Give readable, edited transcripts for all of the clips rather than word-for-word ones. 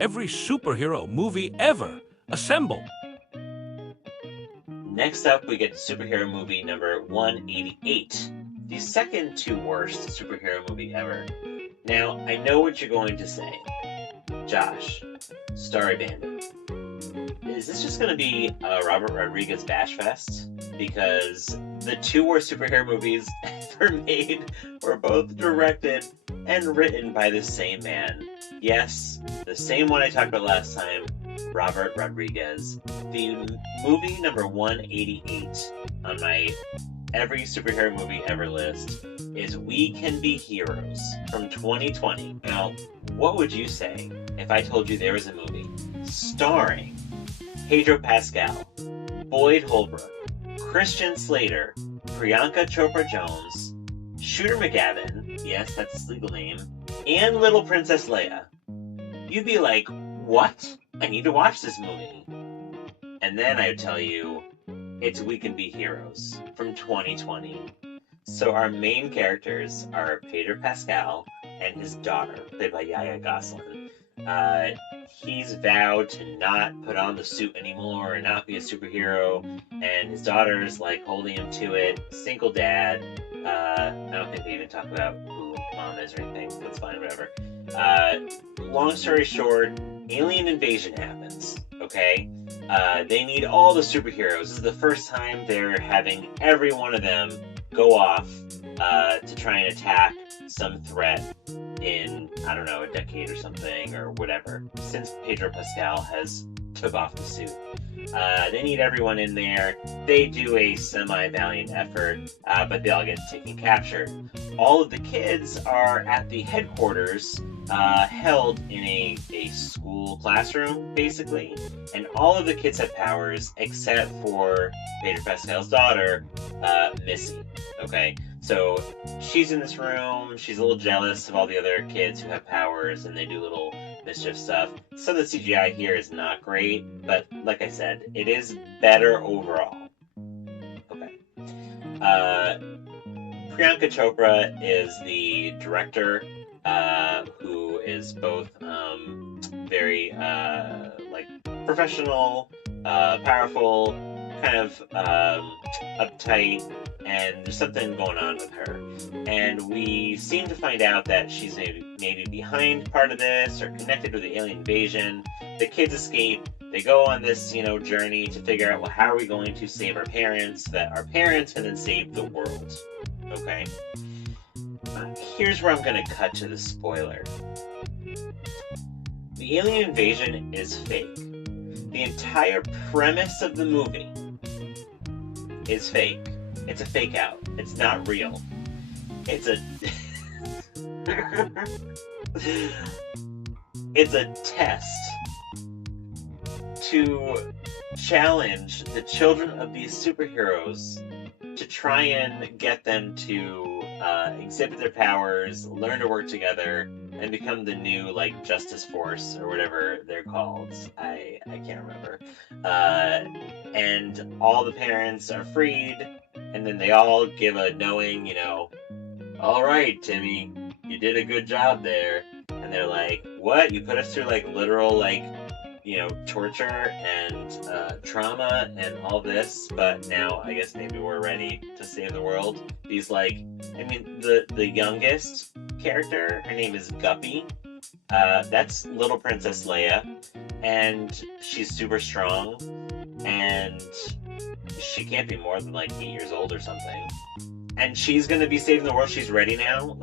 every superhero movie ever. Assemble. Next up, we get superhero movie number 188, the second to worst superhero movie ever. Now, I know what you're going to say. Josh, Starry Bandit. Is this just going to be a Robert Rodriguez Bash Fest? Because the two worst superhero movies ever made were both directed and written by the same man. Yes, the same one I talked about last time, Robert Rodriguez. The movie number 188 on my every superhero movie ever list is We Can Be Heroes from 2020. Now, what would you say if I told you there was a movie starring Pedro Pascal, Boyd Holbrook, Christian Slater, Priyanka Chopra Jones, Shooter McGavin, yes, that's his legal name, and Little Princess Leia? You'd be like, what? I need to watch this movie. And then I would tell you, it's We Can Be Heroes from 2020. So our main characters are Pedro Pascal and his daughter, played by Yaya Gosselin. He's vowed to not put on the suit anymore and not be a superhero, and his daughter's like holding him to it. Single dad. I don't think they even talk about who mom is or anything. That's fine, whatever. Long story short, alien invasion happens. Okay, they need all the superheroes. This is the first time they're having every one of them go off to try and attack some threat in, I don't know, a decade or something, or whatever, since Pedro Pascal has took off the suit. They need everyone in there. They do a semi-valiant effort, but they all get taken captured. All of the kids are at the headquarters, held in a school classroom, basically, and all of the kids have powers except for Pedro Pascal's daughter, Missy. Okay, so she's in this room. She's a little jealous of all the other kids who have powers, and they do little mischief stuff. Some of the CGI here is not great, but like I said, it is better overall. Okay. Priyanka Chopra is the director, who is both very like professional, powerful, kind of uptight, and there's something going on with her. And we seem to find out that she's maybe behind part of this or connected with the alien invasion. The kids escape. They go on this, journey to figure out, well, how are we going to save our parents so that our parents can then save the world? Okay. Here's where I'm going to cut to the spoiler. The alien invasion is fake. The entire premise of the movie is fake. It's a fake out. It's not real. It's a it's a test to challenge the children of these superheroes to try and get them to exhibit their powers, learn to work together, and become the new Justice Force or whatever they're called. I can't remember. And all the parents are freed, and then they all give a knowing, all right, Timmy, you did a good job there. And they're like, what? You put us through literal torture and trauma and all this, but now I guess maybe we're ready to save the world. These the youngest character, her name is Guppy. That's Little Princess Leia, and she's super strong, and she can't be more than 8 years old or something. And she's gonna be saving the world. She's ready now.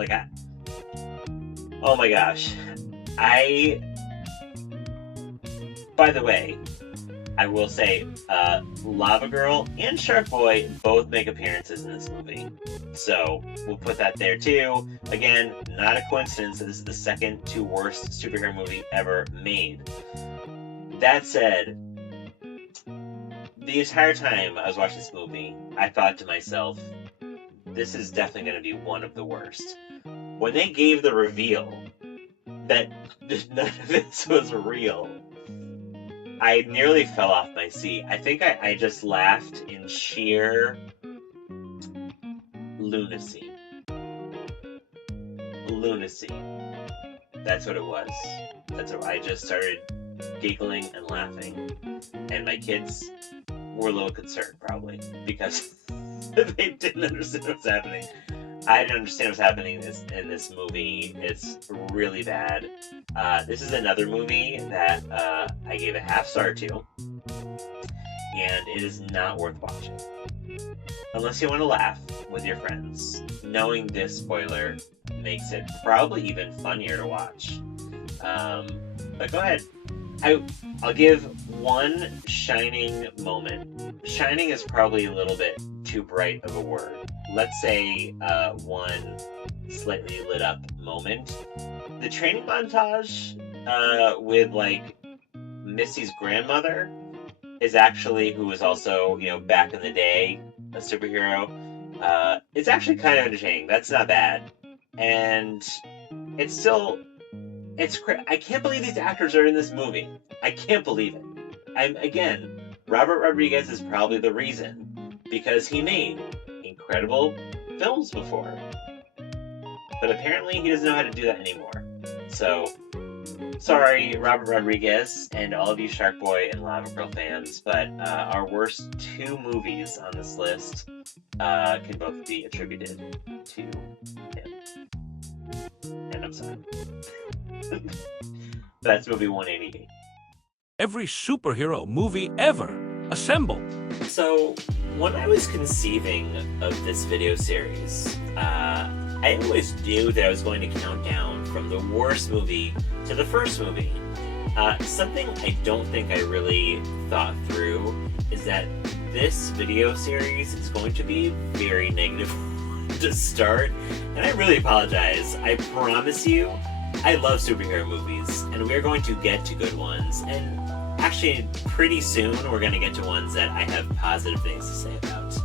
Oh my gosh. By the way, I will say, Lava Girl and Shark Boy both make appearances in this movie. So, we'll put that there too. Again, not a coincidence that this is the second to worst superhero movie ever made. That said, the entire time I was watching this movie, I thought to myself, this is definitely going to be one of the worst. When they gave the reveal that none of this was real, I nearly fell off my seat. I think I just laughed in sheer lunacy. That's what it was. That's what I just started giggling and laughing, and my kids were a little concerned probably because they didn't understand what's happening. I didn't understand what's happening in this movie. It's really bad. This is another movie that I gave a half star to, and it is not worth watching. Unless you want to laugh with your friends. Knowing this spoiler makes it probably even funnier to watch. But go ahead. I'll give one shining moment. Shining is probably a little bit too bright of a word. Let's say one slightly lit up moment. The training montage with like Missy's grandmother is actually, who was also, back in the day, a superhero. It's actually kind of entertaining. That's not bad. And it's still, I can't believe these actors are in this movie. I can't believe it. Again, Robert Rodriguez is probably the reason, because he made incredible films before. But apparently he doesn't know how to do that anymore. So, sorry, Robert Rodriguez and all of you Shark Boy and Lava Girl fans, but our worst two movies on this list can both be attributed to him. And I'm sorry. That's movie 188. Every superhero movie ever. Assemble. So, when I was conceiving of this video series, I always knew that I was going to count down from the worst movie to the first movie. Something I don't think I really thought through is that this video series is going to be very negative to start, and I really apologize. I promise you, I love superhero movies, and we're going to get to good ones, and actually pretty soon we're going to get to ones that I have positive things to say about.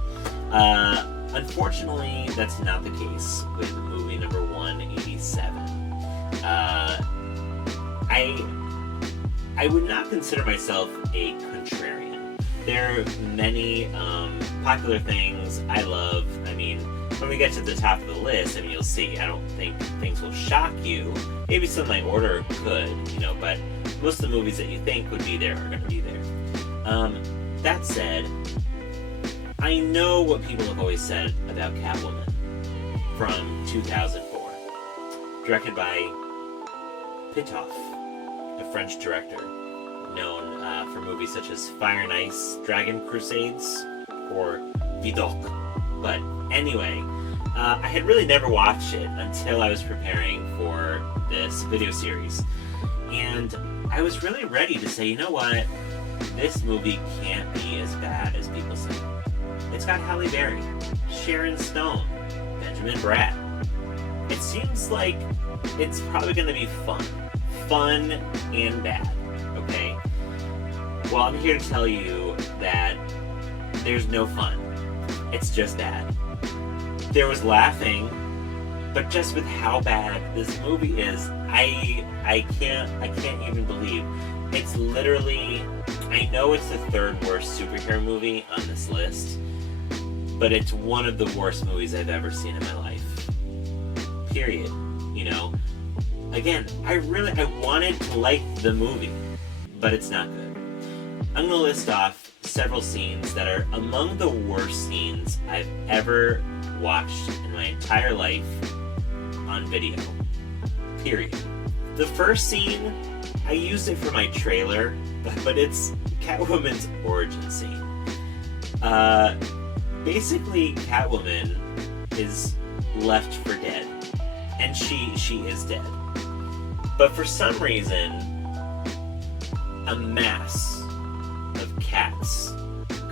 Unfortunately, that's not the case with movie number 187. I would not consider myself a contrarian. There are many popular things I love. I mean, when we get to the top of the list, you'll see, I don't think things will shock you. Maybe some of my order could, but most of the movies that you think would be there are going to be there. That said, I know what people have always said about Catwoman from 2004. Directed by Pitoff, a French director known for movies such as Fire and Ice, Dragon Crusades, or Vidocq. But anyway, I had really never watched it until I was preparing for this video series. And I was really ready to say, you know what? This movie can't be as bad as people say. It's got Halle Berry, Sharon Stone, Benjamin Bratt. It seems like it's probably going to be fun. Fun and bad, okay? Well, I'm here to tell you that there's no fun. It's just bad. There was laughing, but just with how bad this movie is, I can't even believe. It's literally, I know it's the third worst superhero movie on this list, but it's one of the worst movies I've ever seen in my life. Period. Again, I wanted to like the movie, but it's not good. I'm going to list off several scenes that are among the worst scenes I've ever watched in my entire life on video. Period. The first scene, I used it for my trailer, but it's Catwoman's origin scene. Basically, Catwoman is left for dead, and she is dead. But for some reason, a mass of cats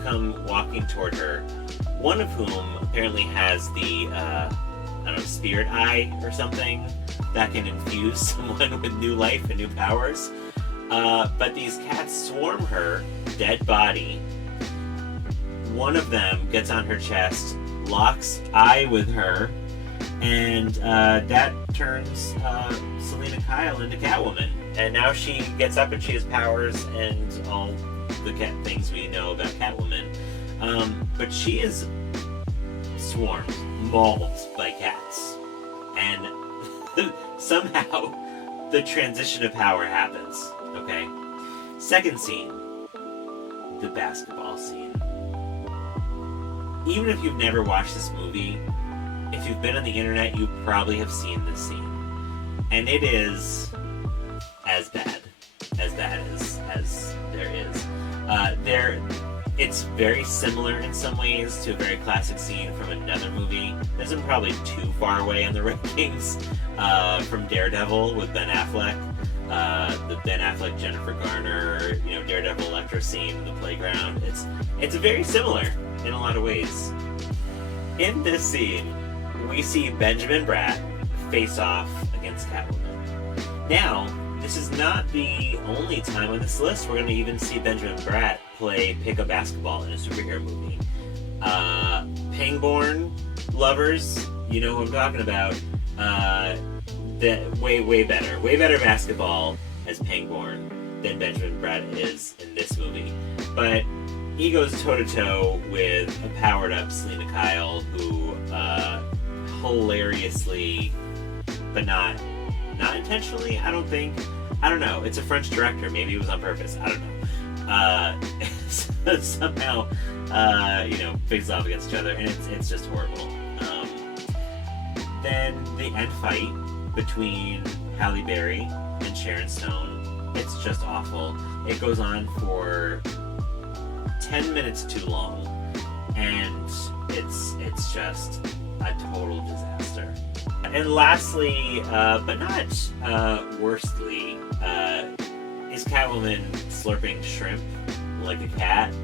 come walking toward her, one of whom apparently has the, spirit eye or something that can infuse someone with new life and new powers. But these cats swarm her dead body. One of them gets on her chest, locks eye with her, and that turns Selena Kyle into Catwoman. And now she gets up and she has powers and all the cat things we know about Catwoman. But she is swarmed, mauled by cats. And somehow the transition of power happens. Okay. Second scene, the basketball scene. Even if you've never watched this movie, if you've been on the internet, you probably have seen this scene. And it is as bad as there is. It's very similar in some ways to a very classic scene from another movie. This isn't probably too far away on the rankings, from Daredevil with Ben Affleck. The Ben Affleck, Jennifer Garner, Daredevil Electra scene in the playground. It's very similar in a lot of ways. In this scene, we see Benjamin Bratt face off against Catwoman. Now, this is not the only time on this list we're going to even see Benjamin Bratt play pickup basketball in a superhero movie. Pangborn lovers, you know who I'm talking about. Way better basketball as Pangborn than Benjamin Bratt is in this movie. But he goes toe-to-toe with a powered-up Selena Kyle, who hilariously, but not intentionally, I don't think. I don't know. It's a French director. Maybe it was on purpose. I don't know. Somehow, faces off against each other, and it's just horrible. Then the end fight between Halle Berry and Sharon Stone. It's just awful. It goes on for 10 minutes too long, and it's just a total disaster. And lastly, but not worstly, is Catwoman slurping shrimp like a cat.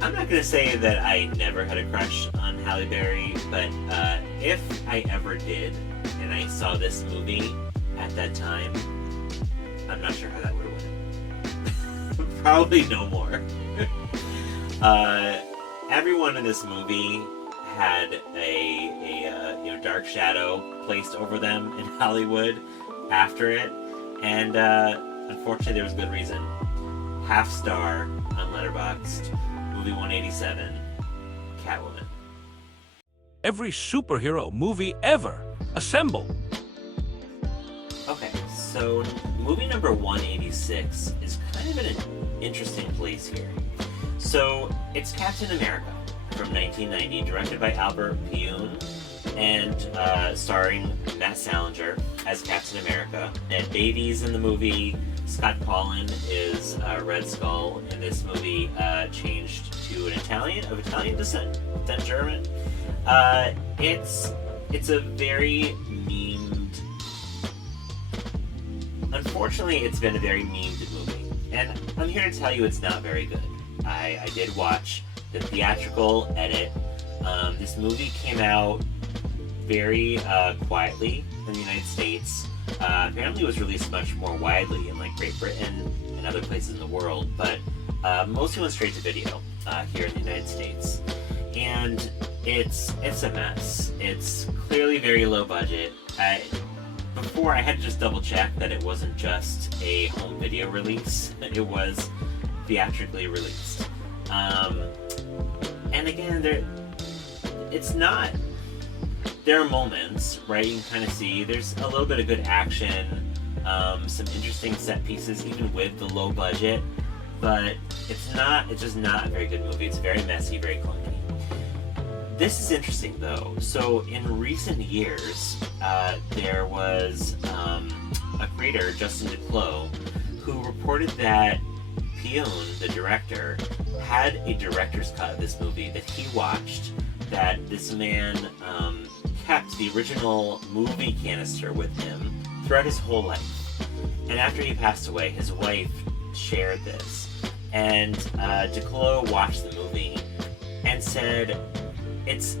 I'm not gonna say that I never had a crush on Halle Berry, but if I ever did, and I saw this movie at that time, I'm not sure how that would have went. Probably no more. Everyone in this movie had a dark shadow placed over them in Hollywood after it, and unfortunately there was good reason. Half star on Letterboxd, movie 187, Catwoman. Every superhero movie ever. Assemble. Okay, so movie number 186 is kind of in an interesting place here. So it's Captain America from 1990, directed by Albert Pyun, and starring Matt Salinger as Captain America. Ned Beatty's in the movie. Scott Collin is Red Skull in this movie, changed to of Italian descent, then German. It's a very memed. Unfortunately, it's been a very memed movie, and I'm here to tell you it's not very good. I did watch the theatrical edit. This movie came out very quietly in the United States. Apparently it was released much more widely in like Great Britain and other places in the world, but mostly went straight to video here in the United States. And it's a mess. It's clearly very low budget. Before I had to just double check that it wasn't just a home video release, that it was theatrically released. And again, there are moments, right? You can kind of see there's a little bit of good action, some interesting set pieces, even with the low budget, but it's just not a very good movie. It's very messy, very clunky. This is interesting though. So in recent years, there was a creator, Justin Duclos, who reported that Pyun, the director, had a director's cut of this movie that he watched, that this man kept the original movie canister with him throughout his whole life. And after he passed away, his wife shared this. And Duclos watched the movie and said, it's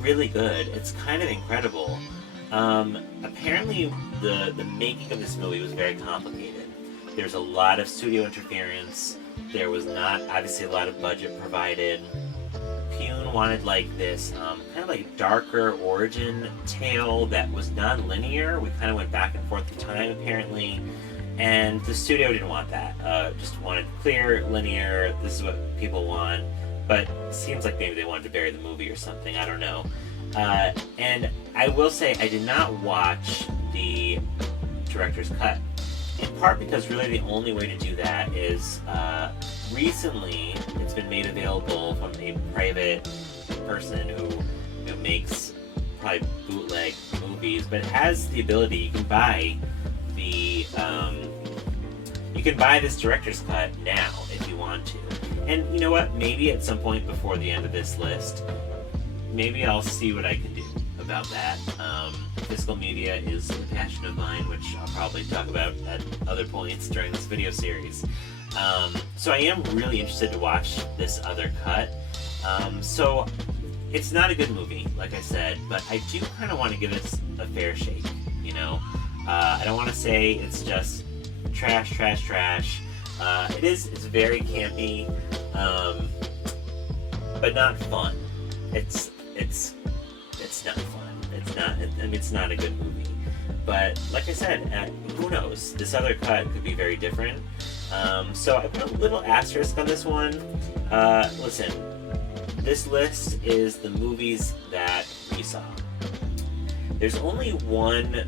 really good. It's kind of incredible. Apparently, the making of this movie was very complicated. There's a lot of studio interference. There was not, obviously, a lot of budget provided. Pyun wanted like this kind of like darker origin tale that was non-linear. We kind of went back and forth in time, apparently. And the studio didn't want that. Just wanted clear, linear, this is what people want. But it seems like maybe they wanted to bury the movie or something, I don't know. And I will say I did not watch the director's cut. In part because really the only way to do that is recently it's been made available from a private person who makes probably bootleg movies, but it has the ability, you can buy this director's cut now if you want to. And you know what? Maybe at some point before the end of this list, maybe I'll see what I can do about that. Physical media is a passion of mine, which I'll probably talk about at other points during this video series. So I am really interested to watch this other cut. So it's not a good movie, like I said, but I do kind of want to give it a fair shake, you know? I don't want to say it's just trash. It's very campy, but not fun. It's not fun. It's not a good movie. But like I said, who knows? This other cut could be very different. So I put a little asterisk on this one. Listen, this list is the movies that we saw. There's only one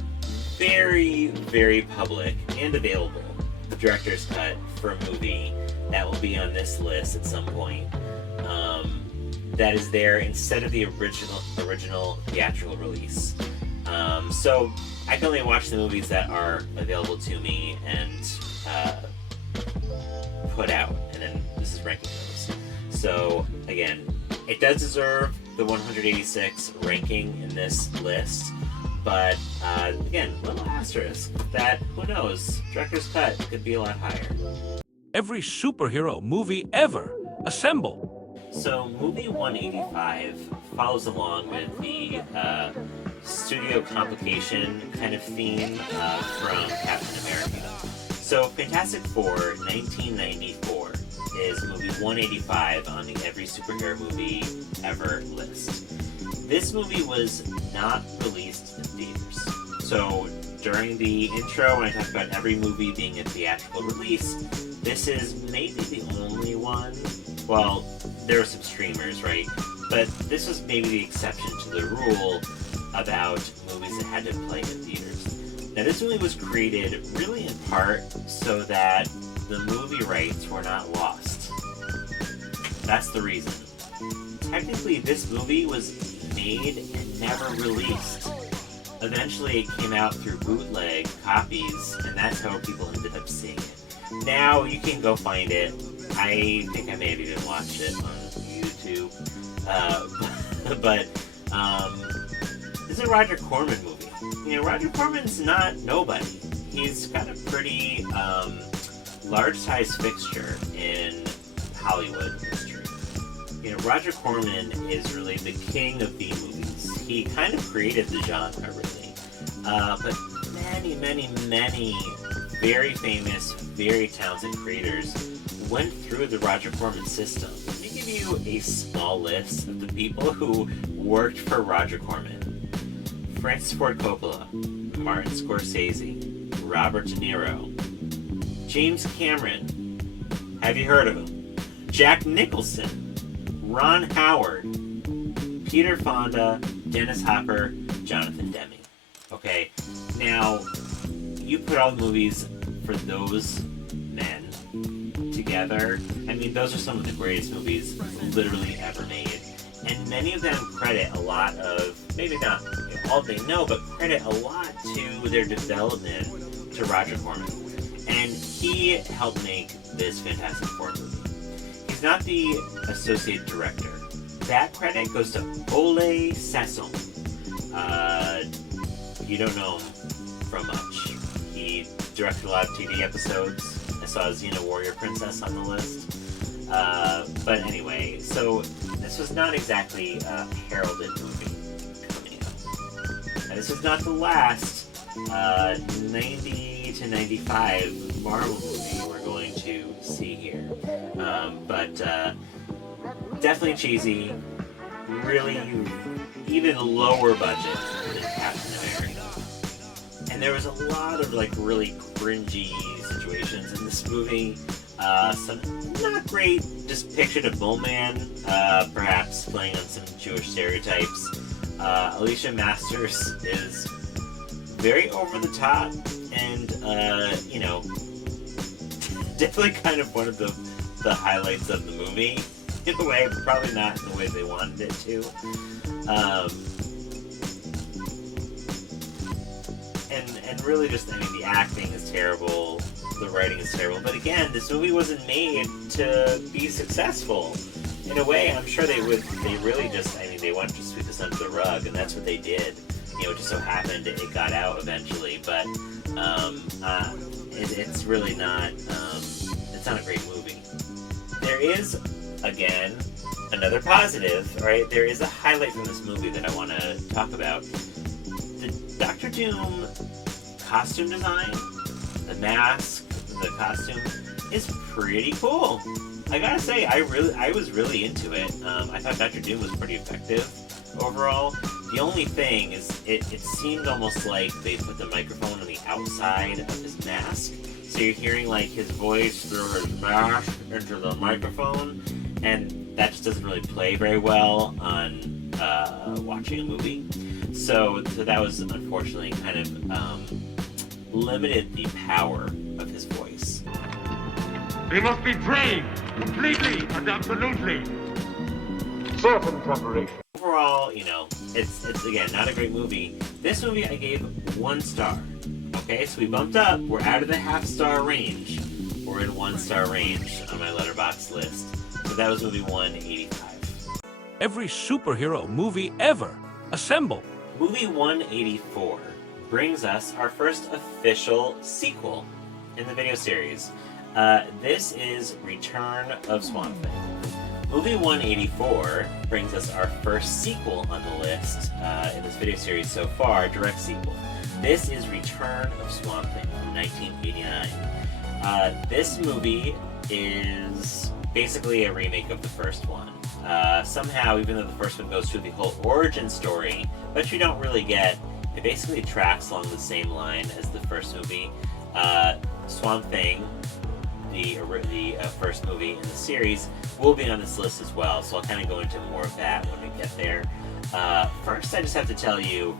very, very public and available director's cut for a movie that will be on this list at some point. That is there instead of the original theatrical release. So I can only watch the movies that are available to me and put out, and then this is ranking those. So again, it does deserve the 186 ranking in this list, but again, little asterisk that who knows, director's cut could be a lot higher. Every superhero movie ever. Assemble. So movie 185 follows along with the studio complication kind of theme from Captain America. So Fantastic Four 1994 is movie 185 on the Every Superhero Movie Ever list. This movie was not released in theaters. So during the intro, when I talked about every movie being a theatrical release, this is maybe the only one. Well, there are some streamers, right? But this was maybe the exception to the rule about movies that had to play in theaters. Now, this movie was created really in part so that the movie rights were not lost. That's the reason. Technically, this movie was made and never released. Eventually, it came out through bootleg copies, and that's how people ended up seeing it. Now, you can go find it. I think I may have even watched it on YouTube. But this is a Roger Corman movie. You know, Roger Corman's not nobody. He's got a pretty large-size fixture in Hollywood history. You know, Roger Corman is really the king of B movies. He kind of created the genre, really. But many very famous, very talented creators went through the Roger Corman system. Let me give you a small list of the people who worked for Roger Corman. Francis Ford Coppola, Martin Scorsese, Robert De Niro, James Cameron, have you heard of him? Jack Nicholson, Ron Howard, Peter Fonda, Dennis Hopper, Jonathan Demme. Okay, now you put all the movies for those men together. I mean, those are some of the greatest movies literally ever made. And many of them credit a lot of, maybe not all they know, but credit a lot to their development to Roger Corman. And he helped make this Fantastic Four movie. He's not the associate director. That credit goes to Ole Sessom. You don't know him from much. He directed a lot of TV episodes. I saw Xena Warrior Princess on the list. But anyway, so this was not exactly a heralded movie coming out. Now, this was not the last 90 to 95 Marvel movie we're going to see here. But definitely cheesy, really even lower budget than Captain America. And there was a lot of like really cringy situations in this movie. Some not great depiction of Bullman, perhaps playing on some Jewish stereotypes. Alicia Masters is very over the top and, definitely kind of one of the highlights of the movie in a way, but probably not in the way they wanted it to. And really just, the acting is terrible, the writing is terrible, but again, this movie wasn't made to be successful. In a way, I'm sure they really just, they wanted to sweep this under the rug, and that's what they did. It just so happened it got out eventually, but it's really not, it's not a great movie. There is, again, another positive, right? There is a highlight from this movie that I want to talk about. The Doctor Doom costume design, the mask, the costume, is pretty cool. I gotta say, I was really into it. I thought Doctor Doom was pretty effective overall. The only thing is, it seemed almost like they put the microphone on the outside of his mask. So you're hearing like his voice through his mask into the microphone, and that just doesn't really play very well on watching a movie. So that was unfortunately kind of limited the power of his voice. They must be trained completely and absolutely. Certain preparation. Overall, it's again not a great movie. This movie I gave 1 star. Okay, so we bumped up. We're out of the half-star range. We're in 1-star range on my Letterboxd list. So that was movie 185. Every superhero movie ever. Assemble. Movie 184 brings us our first official sequel in the video series. This is Return of Swamp Thing. Movie 184 brings us our first sequel on the list in this video series so far, direct sequel. This is Return of Swamp Thing from 1989. This movie is basically a remake of the first one. Somehow, even though the first one goes through the whole origin story, but you don't really get, it basically tracks along the same line as the first movie. Swamp Thing, the first movie in the series, will be on this list as well, so I'll kind of go into more of that when we get there. First, I just have to tell you,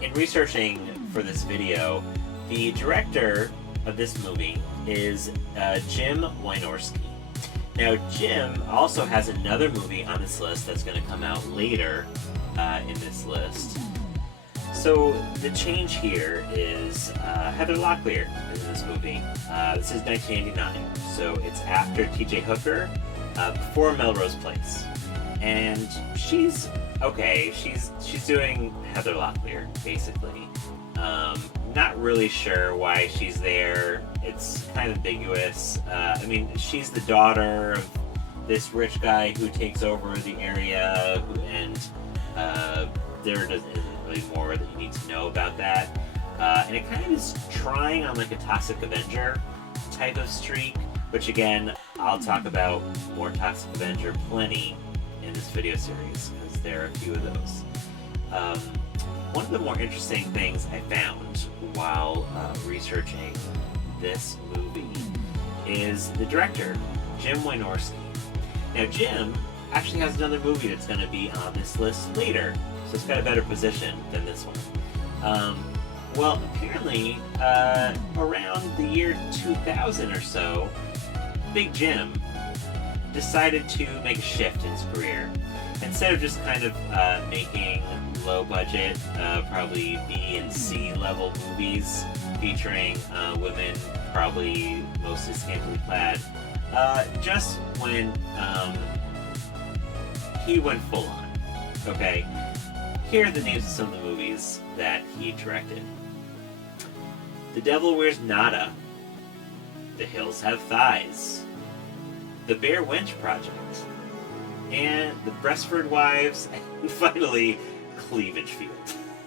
in researching for this video, the director of this movie is Jim Wynorski. Now, Jim also has another movie on this list that's going to come out later in this list. So the change here is Heather Locklear is in this movie. This is 1989, so it's after T.J. Hooker, before Melrose Place, and she's okay. She's doing Heather Locklear basically. Not really sure why she's there. It's kind of ambiguous. She's the daughter of this rich guy who takes over the area, and there isn't really more that you need to know about that. And it kind of is trying on like a Toxic Avenger type of streak, which again, I'll talk about more Toxic Avenger plenty in this video series, because there are a few of those. One of the more interesting things I found while researching this movie is the director, Jim Wynorski. Now, Jim actually has another movie that's going to be on this list later, so it's got a better position than this one. Well, apparently, around the year 2000 or so, Big Jim decided to make a shift in his career. Instead of just kind of making low-budget, probably B and C level movies featuring women, probably mostly scantily clad, just when he went full on. Okay, here are the names of some of the movies that he directed. The Devil Wears Nada, The Hills Have Thighs, The Bear Wench Project, and The Breastford Wives, and finally, Cleavage Field.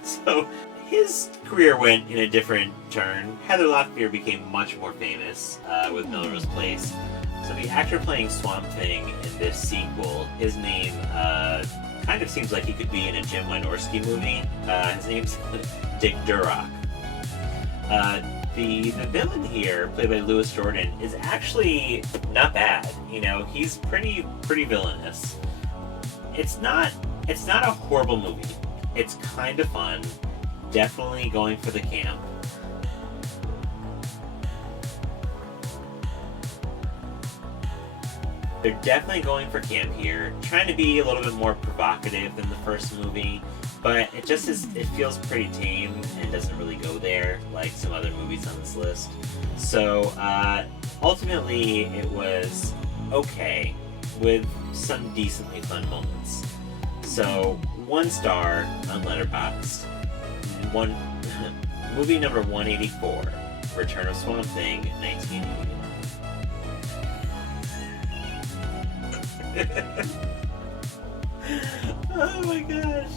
So, his career went in a different turn. Heather Locklear became much more famous with Melrose Place. So the actor playing Swamp Thing in this sequel, his name kind of seems like he could be in a Jim Wynorski movie. His name's Dick Durock. The villain here, played by Louis Jordan, is actually not bad. You know, he's pretty villainous. It's not It's not a horrible movie. It's kind of fun. Definitely going for the camp. They're definitely going for camp here, trying to be a little bit more provocative than the first movie, but it just is, it feels pretty tame and doesn't really go there like some other movies on this list. So ultimately it was okay with some decently fun moments. So 1 star on Letterboxd. Movie number 184, Return of Swamp Thing, 1989. Oh my gosh.